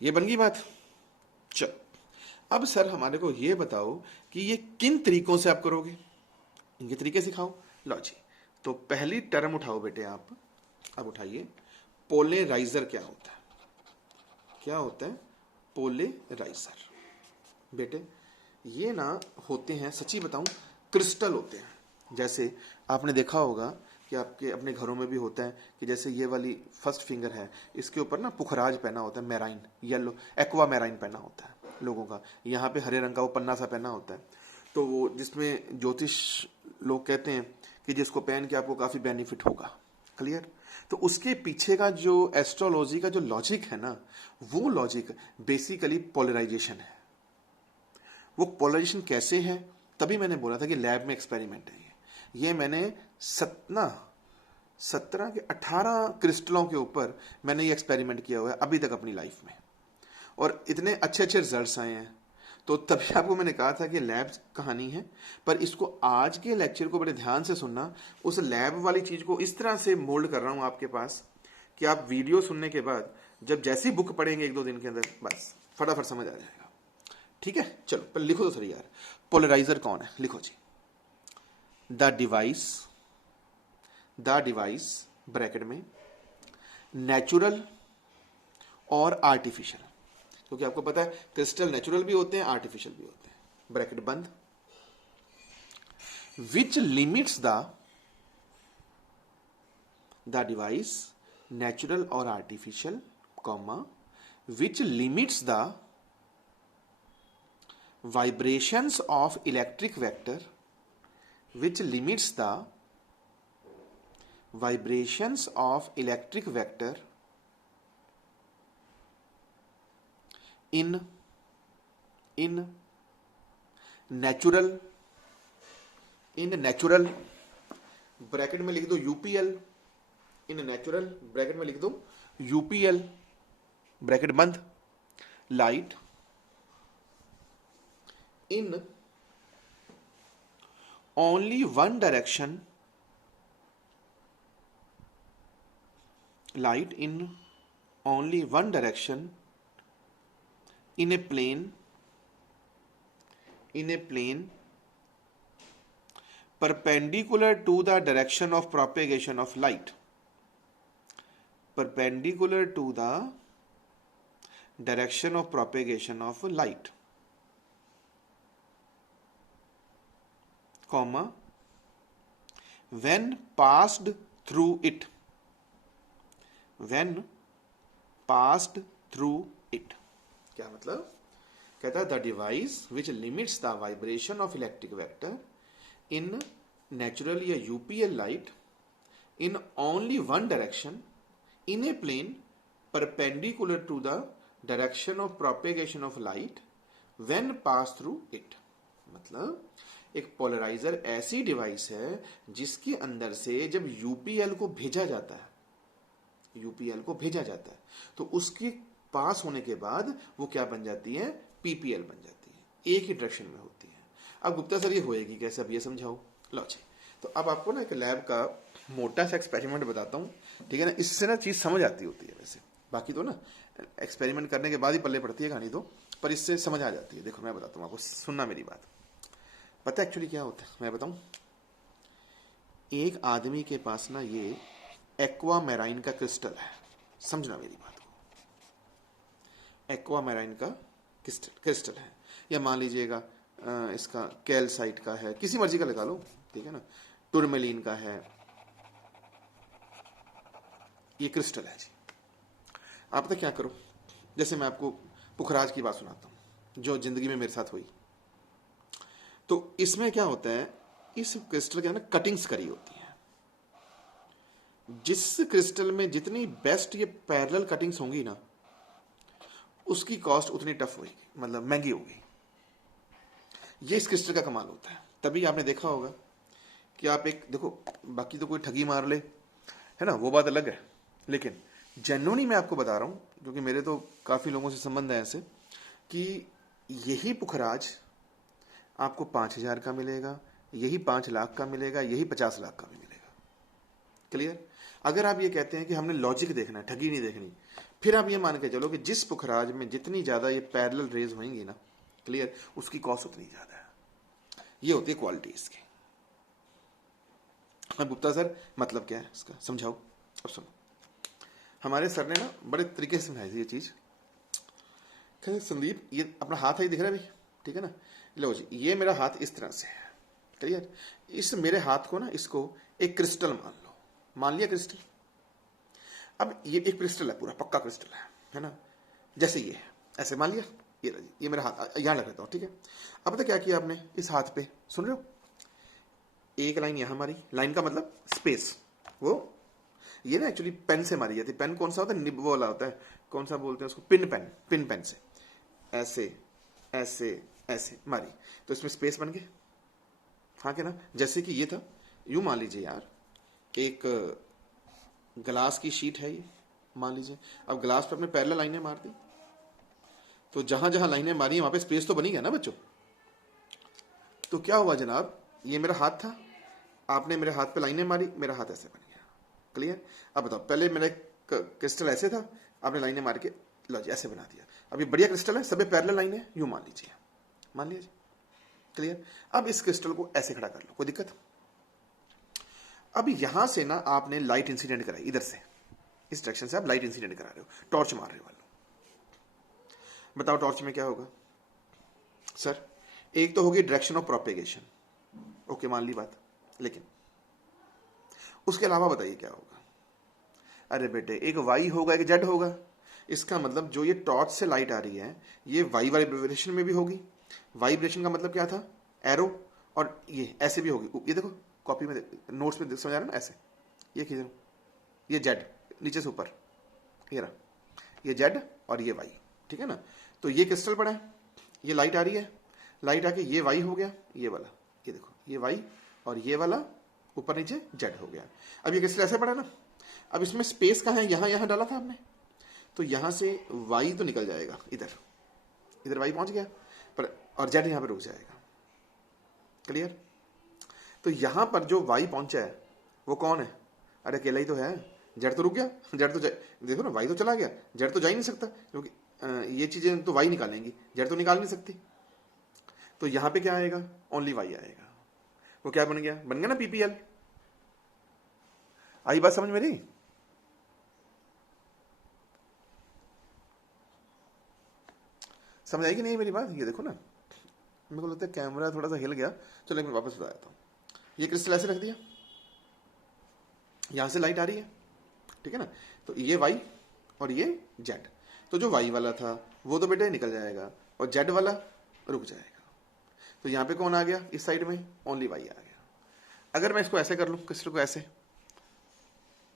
ये बन गई बात। चलो, अब सर हमारे को ये बताओ कि ये किन तरीकों से आप करोगे, इनके तरीके सिखाओ। लो जी, तो पहली टर्म उठाओ बेटे आप, अब उठाइए। पोलेराइजर क्या होता है? क्या होता है पोलेराइजर? बेटे ये ना होते हैं, सच्ची बताऊं, क्रिस्टल होते हैं। जैसे आपने देखा होगा कि आपके अपने घरों में भी होता है कि जैसे ये वाली फर्स्ट फिंगर है, इसके ऊपर ना पुखराज पहना होता है, मैराइन, येलो एक्वा मैराइन पहना होता है लोगों का। यहाँ पे हरे रंग का वो पन्ना सा पहना होता है, तो वो जिसमें ज्योतिष लोग कहते हैं कि जिसको पहन के आपको काफ़ी बेनिफिट होगा। क्लियर? तो उसके पीछे का जो एस्ट्रोलॉजी का जो लॉजिक है ना, वो लॉजिक बेसिकली पोलराइजेशन है। वो पोलराइजेशन कैसे है, तभी मैंने बोला था कि लैब में एक्सपेरिमेंट है ये मैंने 17 के 18 क्रिस्टलों के ऊपर मैंने ये एक्सपेरिमेंट किया हुआ है अभी तक अपनी लाइफ में, और इतने अच्छे अच्छे रिजल्ट्स आए हैं। तो तभी आपको मैंने कहा था कि लैब कहानी है, पर इसको आज के लेक्चर को बड़े ध्यान से सुनना। उस लैब वाली चीज को इस तरह से मोल्ड कर रहा हूं आपके पास कि आप वीडियो सुनने के बाद जब जैसी बुक पढ़ेंगे 1-2 दिन के अंदर, बस फटाफट समझ आ जाएगा। ठीक है, चलो पहले लिखो तो सही यार, पोलराइजर कौन है? लिखो जी, द डिवाइस ब्रैकेट में नेचुरल और आर्टिफिशियल, क्योंकि आपको पता है क्रिस्टल नेचुरल भी होते हैं, आर्टिफिशियल भी होते हैं, ब्रैकेट बंद, which limits the device natural और artificial, comma, which limits the vibrations of electric vector, which limits the vibrations of electric vector in natural bracket में लिख दो यूपीएल, इन नेचुरल ब्रैकेट में लिख दो यूपीएल, ब्रैकेट बंद, light in only one direction, light in only one direction in a plane perpendicular to the direction of propagation of light, perpendicular to the direction of propagation of light, comma, when passed through it, क्या मतलब? कहता है the device which limits the vibration of electric vector in natural या यूपीएल light in only one direction in a plane perpendicular to the direction of propagation of light when pass through it. मतलब एक polariser ऐसी device है जिसके अंदर से जब यूपीएल को भेजा जाता है, तो उसके पास होने के बाद वो क्या बन जाती है? पीपीएल बन जाती है, एक ही डायरेक्शन में होती है। अब गुप्ता सर ये होएगी कैसे, अब ये समझाओ। लो जी, तो अब आपको ना एक लैब का मोटा सा एक्सपेरिमेंट बताता हूँ, ठीक है ना? इससे ना चीज समझ आती होती है। वैसे बाकी तो ना एक्सपेरिमेंट करने के बाद ही पल्ले पड़ती है कहानी तो, पर इससे समझ आ जाती है। देखो मैं बताता हूँ आपको, सुनना मेरी बात। पता है एक्चुअली क्या होता है? मैं बताऊं, एक आदमी के पास ना ये एक्वा मैराइन का क्रिस्टल है, समझना मेरी बात को। एक्वा मैराइन का क्रिस्टल है, या मान लीजिएगा इसका कैल्साइट का है, किसी मर्जी का लगा लो, ठीक है ना, टुरमेलिन का है, ये क्रिस्टल है जी। आप पता क्या करो, जैसे मैं आपको पुखराज की बात सुनाता हूं जो जिंदगी में मेरे साथ हुई। तो इसमें क्या होता है, इस क्रिस्टल के अंदर कटिंग्स करी होती हैं। जिस क्रिस्टल में जितनी बेस्ट ये पैरेलल कटिंग्स होंगी ना, उसकी कॉस्ट उतनी टफ होगी, मतलब महंगी होगी। ये इस क्रिस्टल का कमाल होता है। तभी आपने देखा होगा कि आप एक देखो, बाकी तो कोई ठगी मार ले, है ना, वो बात अलग है, लेकिन जेन्युइनली मैं आपको बता रहा हूं, क्योंकि मेरे तो काफी लोगों से संबंध है ऐसे, कि यही पुखराज आपको 5,000 का मिलेगा, यही 5 लाख का मिलेगा, यही 50 लाख का भी मिलेगा। क्लियर? अगर आप ये कहते हैं कि हमने लॉजिक देखना है, ठगी नहीं देखनी, फिर आप ये मान के चलो कि जिस पुखराज में जितनी ज्यादा ये पैरेलल रेज होंगी ना, क्लियर, उसकी कॉस्ट उतनी ज्यादा है। ये होती है क्वालिटी इसकी। अब गुप्ता सर मतलब क्या है इसका, समझाओ। अब सुनो, हमारे सर ने ना बड़े तरीके से समझाई थी ये चीज। कहते संदीप ये अपना हाथ है, दिख रहा है भाई, ठीक है ना, लो जी, ये मेरा हाथ इस तरह से है, क्लियर। इस मेरे हाथ को ना, इसको एक क्रिस्टल मान लो, मान लिया क्रिस्टल। अब ये एक क्रिस्टल है, पूरा पक्का क्रिस्टल है ना, जैसे ये है, ऐसे मान लिया। ये मेरा हाथ यहां लग रहता हूं, ठीक है। अब पता क्या किया आपने, इस हाथ पे सुन रहे हो, एक लाइन यहां मारी, लाइन का मतलब स्पेस, वो ये ना एक्चुअली पेन से मारी जाती है। पेन कौन सा होता है, निब वो वाला होता है, कौन सा बोलते हैं उसको, पिन पेन, पिन पेन से ऐसे ऐसे ऐसे मारी, तो इसमें स्पेस बन गए, हाँ क्या ना। जैसे कि ये था, यूं मान लीजिए यार, एक ग्लास की शीट है ये, मान लीजिए। अब ग्लास पे अपने पैरेलल लाइनें मार दी, तो जहां जहां लाइनें मारी वहां पे स्पेस तो बनी गया ना बच्चों। तो क्या हुआ जनाब, ये मेरा हाथ था, आपने मेरे हाथ पे लाइनें मारी, मेरा हाथ ऐसे बन गया, क्लियर। अब बताओ, पहले मेरा क्रिस्टल ऐसे था, आपने लाइनें मार के लो जी ऐसे बना दिया। अब ये बढ़िया क्रिस्टल है, सभी पैरेलल लाइनें हैं, यूं मान लीजिए, मान लीजिए, क्लियर। अब इस क्रिस्टल को ऐसे खड़ा कर लो, कोई दिक्कत। अब यहां से ना आपने लाइट इंसिडेंट कराई, इधर से, इस डायरेक्शन से आप लाइट इंसिडेंट करा रहे हो, टॉर्च मार रहे हो। बताओ टॉर्च में क्या होगा सर, एक तो होगी डायरेक्शन ऑफ प्रोपेगेशन, ओके मान ली बात, लेकिन उसके अलावा बताइए क्या होगा। अरे बेटे, एक वाई होगा, एक जेड होगा। इसका मतलब जो ये टॉर्च से लाइट आ रही है, ये वाई वाइब्रेशन में भी होगी। वाइब्रेशन का मतलब क्या था, एरो, और ये ऐसे भी होगी। ये देखो कॉपी में, नोट्स में समझ आ रहा है ना, ऐसे ये खींच, ये जेड नीचे से ऊपर, ये रहा, ये जेड और ये वाई, ठीक है ना। तो ये क्रिस्टल पड़ा है, ये लाइट आ रही है, लाइट आके ये वाई हो गया, ये वाला, ये देखो ये वाई, और ये वाला ऊपर नीचे जेड हो गया। अब ये क्रिस्टल ऐसे पड़ा ना, अब इसमें स्पेस कहाँ है, यहां यहां डाला था आपने, तो यहां से वाई तो निकल जाएगा, इधर इधर वाई पहुंच गया पर, और जेड यहां पे रुक जाएगा, क्लियर। तो यहां पर जो वाई पहुंचा है वो कौन है, अरे अकेला ही तो है, जेड तो रुक गया, जेड तो देखो ना, वाई तो चला गया, जेड तो जा ही नहीं सकता, क्योंकि ये चीजें तो वाई निकालेंगी, जेड तो निकाल नहीं सकती। तो यहां पे क्या आएगा, ओनली वाई आएगा। वो क्या बन गया, बन गया ना पीपीएल। आई बात समझ मेरी। समझ आएगी नहीं मेरी बात। ये देखो ना, मेरे को लगता है कैमरा थोड़ा सा हिल गया, चलो एक मिनट वापस बता देता हूँ। ये क्रिस्टल ऐसे रख दिया, यहां से लाइट आ रही है, ठीक है ना, तो ये वाई और ये जेड। तो जो वाई वाला था वो तो बेटे निकल जाएगा, और जेड वाला रुक जाएगा। तो यहां पे कौन आ गया, इस साइड में ओनली वाई आ गया। अगर मैं इसको ऐसे कर लूं, क्रिस्टल को ऐसे,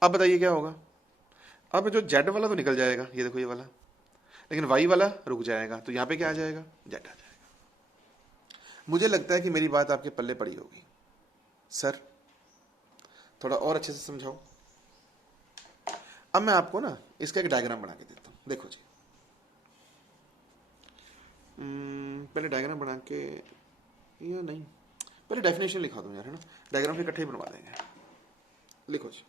अब बताइए क्या होगा। अब जो जेड वाला तो निकल जाएगा, ये देखो ये वाला, लेकिन वाई वाला रुक जाएगा। तो यहां पे क्या आ जाएगा, जेड आ जाएगा। मुझे लगता है कि मेरी बात आपके पल्ले पड़ी होगी। सर थोड़ा और अच्छे से समझाओ। अब मैं आपको ना इसका एक डायग्राम बना के देता हूं, देखो जी। पहले डायग्राम बना के, या नहीं, पहले डेफिनेशन लिखा दूं यार, है ना, डायग्राम फिर इकट्ठे ही बनवा देंगे। लिखो जी,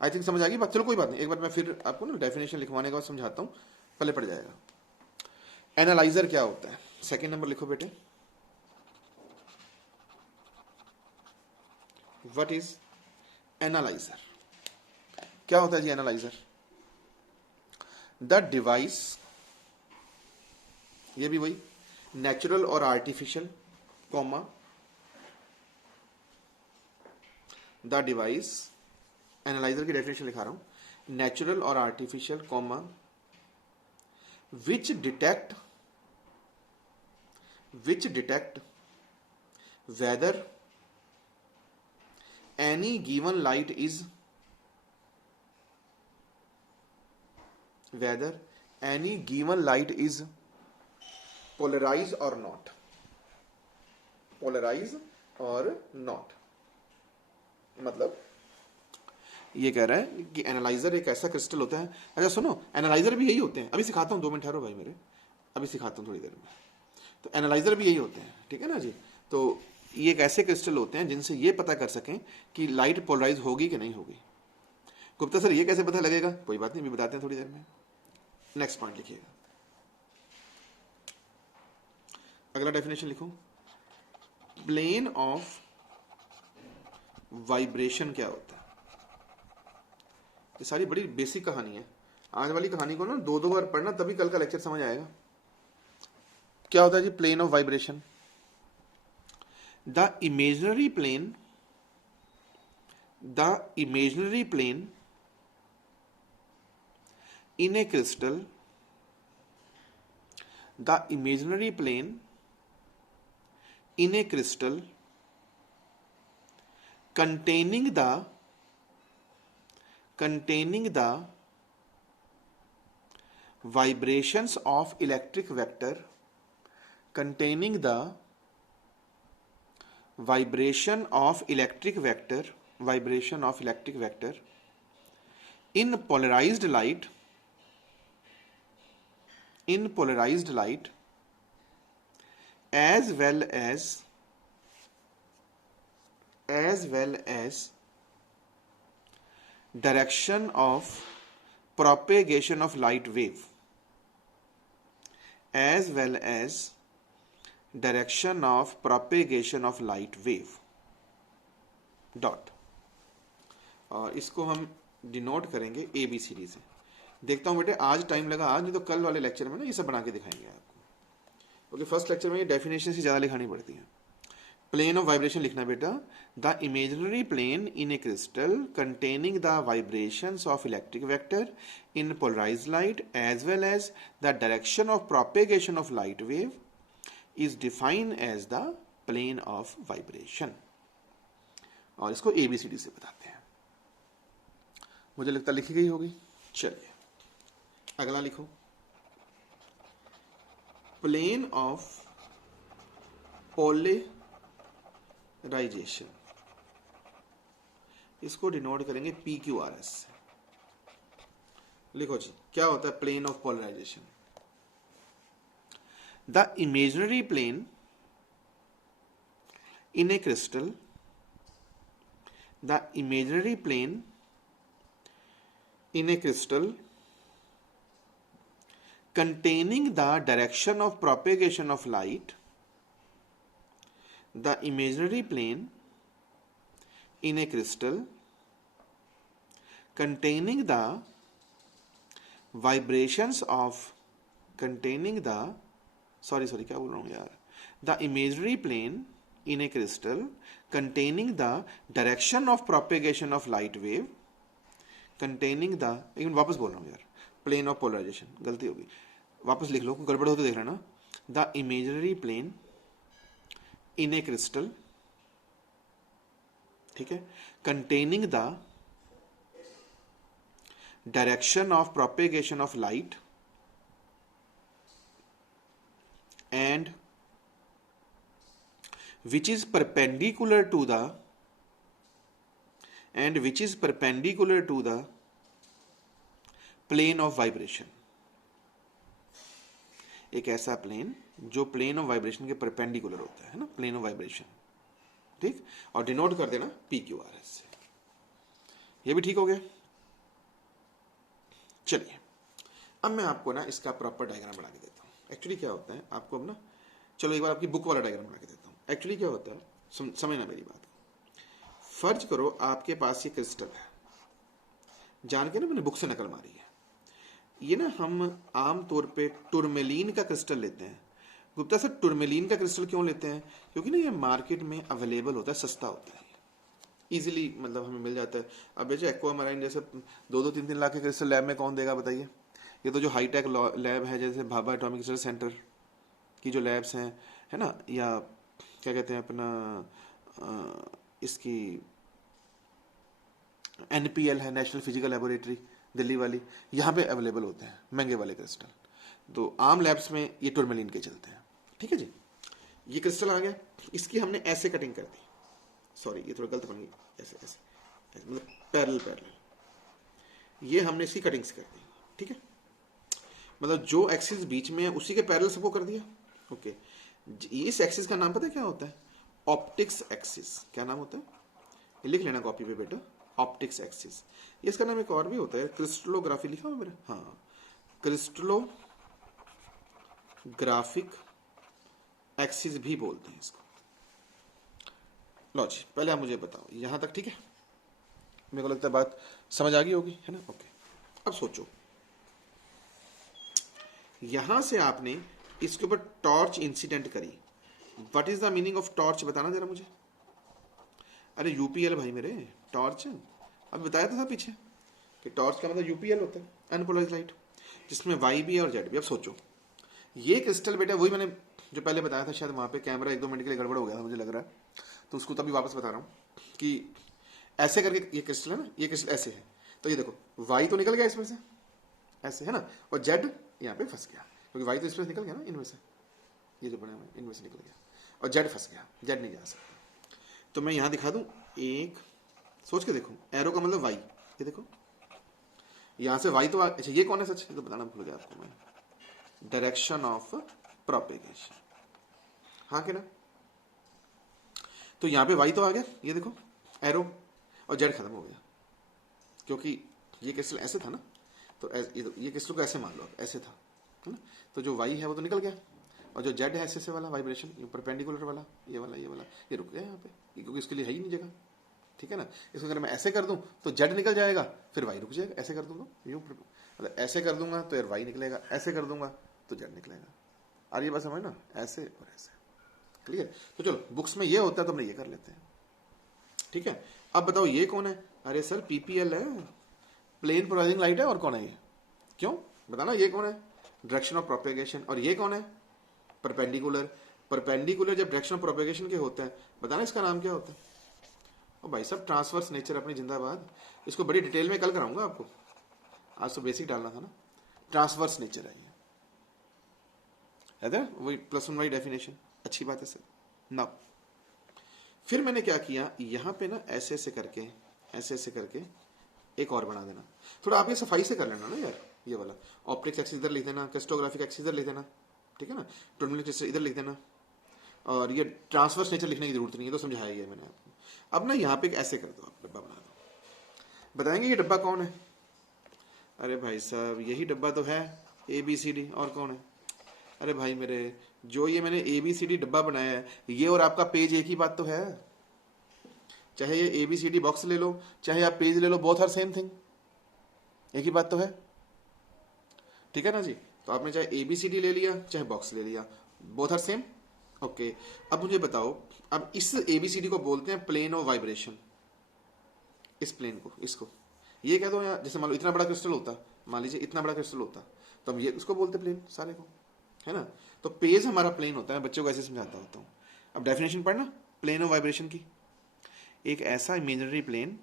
आई थिंक समझ आ गई बात। चलो कोई बात नहीं, एक बार मैं फिर आपको ना डेफिनेशन लिखवाने के बाद समझाता हूं, पहले पड़ जाएगा। एनालाइजर क्या होता है, सेकंड नंबर लिखो बेटे। व्हाट इज एनालाइजर, क्या होता है जी एनालाइजर। द डिवाइस, ये भी वही, नेचुरल और artificial, comma, the device, analyser की डेफिनेशन लिखा रहा हूं, नेचुरल और artificial, comma, which detect whether any given light is, whether any given light is polarized or not, polarized or not। मतलब ये कह रहा है कि एनालाइजर एक ऐसा क्रिस्टल होता है। अच्छा सुनो, एनालाइजर भी यही होते हैं, अभी सिखाता हूँ, 2 मिनट ठहरो भाई मेरे, अभी सिखाता हूँ थोड़ी देर में। तो एनालाइजर भी यही होते हैं, ठीक है ना जी। तो ये एक ऐसे क्रिस्टल होते हैं जिनसे ये पता कर सकें कि लाइट पोलराइज होगी कि नहीं होगी। गुप्ता सर ये कैसे पता लगेगा? कोई बात नहीं, अभी बताते हैं थोड़ी देर में। नेक्स्ट पॉइंट लिखिएगा। अगला डेफिनेशन लिखो, प्लेन ऑफ वाइब्रेशन क्या होता है? ये सारी बड़ी बेसिक कहानी है। आज वाली कहानी को ना दो दो बार पढ़ना, तभी कल का लेक्चर समझ आएगा। क्या होता है जी plane of vibration? The imaginary plane in a crystal, the imaginary plane in a crystal containing the vibrations of electric vector, containing the vibration of electric vector in polarized light as well as direction of propagation of light wave, dot. और इसको हम denote करेंगे ABCD से। देखता हूं बेटे आज time लगा, आज नहीं तो कल वाले लेक्चर में ना ये सब बना के दिखाएंगे आपको। ओके, फर्स्ट लेक्चर में ये डेफिनेशन से ज्यादा लिखानी पड़ती है। प्लेन ऑफ वाइब्रेशन लिखना बेटा, the imaginary plane in a crystal containing the vibrations of electric vector in polarised light as well as the direction of propagation of light wave is defined as the plane of vibration. और इसको ABCD से बताते हैं। मुझे लगता लिखी गई होगी। चलिए अगला लिखो, प्लेन ऑफ पोलराइजेशन। इसको डिनोट करेंगे PQRS से। लिखो जी, क्या होता है plane of polarisation? The imaginary plane in a crystal, the imaginary plane in a crystal containing the direction of propagation of light, the imaginary plane in a crystal containing the vibrations of क्या बोल रहा हूँ यार, the imaginary plane in a crystal containing the direction of propagation of light wave containing the, even वापस बोल रहा हूँ यार, plane of polarization, गलती होगी, वापस लिख लो, गड़बड़ हो तो देख लेना। the imaginary plane in a crystal, ठीक है, containing the direction of propagation of light and which is perpendicular to the plane of vibration। एक ऐसा प्लेन जो प्लेन ऑफ वाइब्रेशन के परपेंडिकुलर होता है ना, प्लेन ऑफ वाइब्रेशन, ठीक। और डिनोट कर देना PQRS से। ये भी ठीक हो गया। चलिए अब मैं आपको ना इसका प्रॉपर डायग्राम बना के देता हूँ। एक्चुअली क्या होता है आपको अब ना, चलो एक बार आपकी बुक वाला डायग्राम बना के देता हूँ। एक्चुअली क्या होता है, समझना मेरी बात। फर्ज करो आपके पास ये क्रिस्टल है, जान के ना मैंने बुक से नकल मारी है। ये ना हम आम तौर पे टुरमेलिन का क्रिस्टल लेते हैं। गुप्ता सर टुरमेलिन का क्रिस्टल क्यों लेते हैं? क्योंकि ना ये मार्केट में अवेलेबल होता है, सस्ता होता है, इजीली मतलब हमें मिल जाता है। अब बेचे एक्वामराइन जैसे 2-3 लाख के क्रिस्टल लैब में कौन देगा बताइए? ये तो जो हाईटेक लैब है, जैसे भाभा एटॉमिक रिसर्च सेंटर की जो लैब्स हैं, है ना, या क्या कहते हैं अपना इसकी NPL है, नेशनल फिजिकल लेबोरेटरी दिल्ली वाली, यहाँ पे अवेलेबल होते हैं महंगे वाले क्रिस्टल। तो आम लैब्स में ये टुरमेलिन के चलते हैं, ठीक है जी। ये क्रिस्टल आ गया, इसकी हमने ऐसे कटिंग कर दी, सॉरी ये थोड़ा गलत बन गई, ऐसे ऐसे मतलब पैरेलल, ये हमने इसकी कटिंग्स कर दी, ठीक है। मतलब जो एक्सिस बीच में है उसी के पैरेलल सबको कर दिया, ओके। इस एक्सिस का नाम पता है क्या होता है? Optics axis. क्या नाम होता है? लिख लेना कॉपी पे बेटा, ऑप्टिक्स एक्सिस। ये इसका नाम एक और भी होता है, क्रिस्टलोग्राफी लिखा हुआ मेरा, हाँ, क्रिस्टलोग्राफिक एक्सिस भी बोलते हैं इसको। लो जी, पहले आप मुझे बताओ यहां तक ठीक है, मेरे को लगता है बात समझ आ गई होगी, है ना? ओके, अब सोचो, यहां से आपने इसके ऊपर टॉर्च इंसिडेंट करी, what is the meaning of torch, बताना जरा मुझे। अरे यूपीएल भाई मेरे, टॉर्च अभी बताया तो था पीछे कि टॉर्च का मतलब यूपीएल होता है, अनपोलराइज्ड लाइट, जिसमें वाई भी है और जेड भी। अब सोचो, ये क्रिस्टल बेटा वही मैंने जो पहले बताया था, शायद वहां पे कैमरा 1-2 मिनट के लिए गड़बड़ हो गया था मुझे लग रहा है, तो उसको तभी वापस बता रहा हूँ कि ऐसे करके ये क्रिस्टल है ना, ये क्रिस्टल ऐसे है, तो ये देखो वाई तो निकल गया इसमें से, ऐसे है ना, और जेड यहाँ पे फंस गया, क्योंकि वाई तो इसमें से निकल गया ना, इनमें से, ये जो बने हुए इनमें से निकल गया, और जेड फंस गया, जेड नहीं जा सकता। तो मैं यहां दिखा दूं, एक सोच के देखो, एरो का मतलब वाई, ये देखो यहां से वाई तो अच्छा, ये कौन है सच, ये तो बताना भूल गया आपको मैं, डायरेक्शन ऑफ प्रोपेगेशन, हाँ के ना, तो यहां पे वाई तो आ गया, ये देखो एरो, और जेड खत्म हो गया, क्योंकि ये क्रिस्टल ऐसे था ना, तो ये क्रिस्टल को ऐसे मान लो, ऐसे था, है ना, तो जो वाई है वो तो निकल गया, और जो जेड है ऐसे वाला वाइब्रेशन, ये परपेंडिकुलर वाला, ये वाला, ये रुक गया यहाँ पे, क्योंकि इसके लिए है ही नहीं जगह, ठीक है ना। इसको अगर मैं ऐसे कर दूं तो जेड निकल जाएगा, फिर वाई रुक जाएगा, ऐसे कर दूंगा यूं, मतलब ऐसे कर दूंगा तो यार वाई निकलेगा, ऐसे कर दूंगा तो जेड निकलेगा, और ये बात समझ ना, ऐसे और ऐसे, क्लियर। तो चलो बुक्स में ये होता है तो हम ये कर लेते हैं, ठीक है। अब बताओ ये कौन है, अरे सर पीपीएल है, प्लेन पोलराइजिंग लाइट है, और कौन है ये, क्यों बताना, ये कौन है, डायरेक्शन ऑफ प्रोपेगेशन, और ये कौन है, परपेंडिकुलर। परपेंडिकुलर जब डायरेक्शन ऑफ प्रोपेगेशन के होता है, बताना इसका नाम क्या होता है। और भाई साहब ट्रांसवर्स नेचर अपनी जिंदाबाद, इसको बड़ी डिटेल में कल कराऊंगा आपको, आज तो बेसिक डालना था ना। ट्रांसवर्स नेचर है ये, वही +1 डेफिनेशन, अच्छी बात है सर। नाउ फिर मैंने क्या किया, यहां पे ना ऐसे ऐसे करके, ऐसे ऐसे करके एक और बना देना, थोड़ा आप ये सफाई से कर लेना ना यार, ये वाला ऑप्टिक्स एक्सिस इधर लिख देना, क्रिस्टोग्राफिक एक्सिस इधर लिख देना, ठीक है ना, टर्मिनल क्रिस्टल इधर लिख देना, और ये ट्रांसवर्स नेचर लिखने की जरूरत नहीं है, तो समझाया गया मैंने आपको। अब ना यहाँ पे ऐसे कर दो, आप डब्बा बना दो, बताएंगे ये डब्बा कौन है, अरे भाई साहब यही डब्बा तो है, ABCD, और कौन है, अरे भाई मेरे, जो ये मैंने ABCD डब्बा बनाया है, ये और आपका पेज एक ही बात तो है, चाहे ये ABCD बॉक्स ले लो, चाहे आप पेज ले लो, बोथ आर सेम थिंग, एक ही बात तो है, ठीक है ना जी। तो आपने चाहे ABCD ले लिया चाहे बॉक्स ले लिया, बोथ आर सेम, ओके। अब मुझे बताओ, अब इस ABCD को बोलते हैं प्लेन ऑफ वाइब्रेशन, इस प्लेन को, इसको ये कह दो, या जैसे मान लो इतना बड़ा क्रिस्टल होता, मान लीजिए इतना बड़ा क्रिस्टल होता, तो हम ये उसको बोलते प्लेन सारे को, है ना। तो पेज हमारा प्लेन होता है, बच्चों को ऐसे समझाता होता हूँ। अब डेफिनेशन पढ़ना प्लेन ऑफ वाइब्रेशन की, एक ऐसा इमेजिनरी प्लेन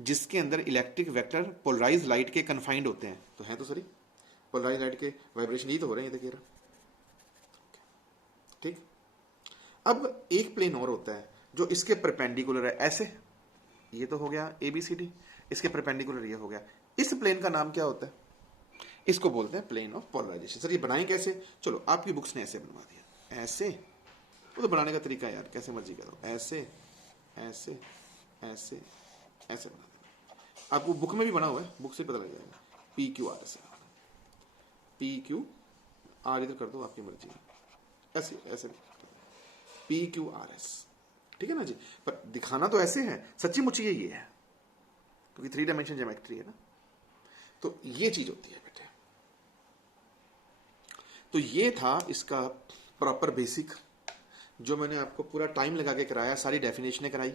जिसके अंदर इलेक्ट्रिक वेक्टर पोलराइज लाइट के कन्फाइंड होते हैं, तो है तो सही, पोलराइज लाइट के वाइब्रेशन ही तो हो रहे हैं, ये देखिए, ठीक। अब एक प्लेन और होता है जो इसके परपेंडिकुलर है, ऐसे, ये तो हो गया ABCD, इसके परपेंडिकुलर ये हो गया, इस प्लेन का नाम क्या होता है, इसको बोलते हैं प्लेन ऑफ पोलराइजेशन। सर ये बनाएं कैसे, चलो आपकी बुक्स ने ऐसे बनवा दिया, ऐसे, वो तो बनाने का तरीका है यार, कैसे मर्जी करो, ऐसे ऐसे ऐसे ऐसे बना देना, आपको बुक में भी बना हुआ है, बुक से पता लग जाएगा, PQR PQR इधर कर दो, आपकी मर्जी है, ऐसे ऐसे PQRS, ठीक है ना जी। पर दिखाना तो ऐसे है, सच्ची मुच्ची ये है, क्योंकि 3 डायमेंशन ज्योमेट्री है ना, तो ये चीज होती है बेटे। तो ये था इसका प्रॉपर बेसिक, जो मैंने आपको पूरा टाइम लगा के कराया, सारी डेफिनेशनें कराई।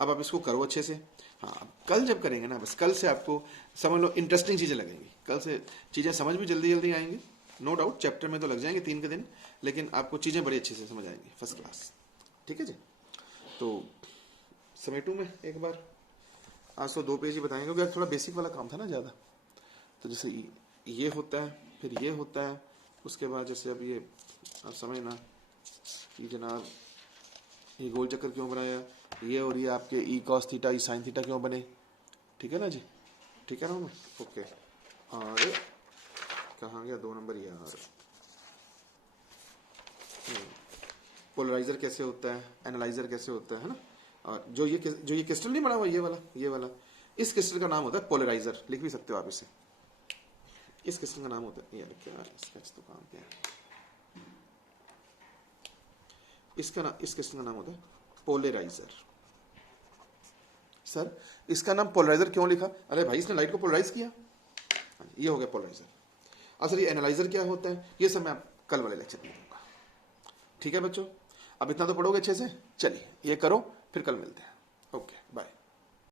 अब आप इसको करो अच्छे से, हाँ कल जब करेंगे ना, बस कल से आपको समझ लो इंटरेस्टिंग चीज़ें लगेंगी, कल से चीज़ें समझ भी जल्दी जल्दी आएंगी, नो डाउट चैप्टर में तो लग जाएंगे 3 के दिन, लेकिन आपको चीज़ें बड़ी अच्छे से समझ आएंगी, फर्स्ट क्लास, ठीक है जी। तो समेटू में एक बार, आज तो 2 पेज ही बताएंगे, क्योंकि आज थोड़ा बेसिक वाला काम था ना ज़्यादा। तो जैसे ये होता है, फिर ये होता है, उसके बाद जैसे अब ये आप समझना कि जनाब ये गोल चक्कर क्यों बनाया, ये और ये आपके E cos theta E sin theta क्यों बने, ठीक है ना जी, ठीक है ना मैं, ओके। और कहाँ गया 2 नंबर यार, पोलराइजर कैसे होता है, एनालाइजर कैसे होता है ना, और जो ये क्रिस्टल नहीं बना हुआ, ये वाला, इस क्रिस्टल का नाम होता है पोलराइजर। लिख भी सकते हो आप इसे। इस क्रिस्टल का नाम होता है, यार क्या स्केच तो काम क्या है, इस क्रिस्टल का नाम होता है पोलराइजर। सर इसका नाम पोलराइजर क्यों लिखा? अरे भाई इसने लाइट को पोलराइज किया। ये हो गया पोलराइजर। असल ये एनालाइजर क्या होता है, ये सब मैं आप कल वाले लेक्चर में दूंगा। ठीक है बच्चों, अब इतना तो पढ़ोगे अच्छे से। चलिए ये करो, फिर कल मिलते हैं।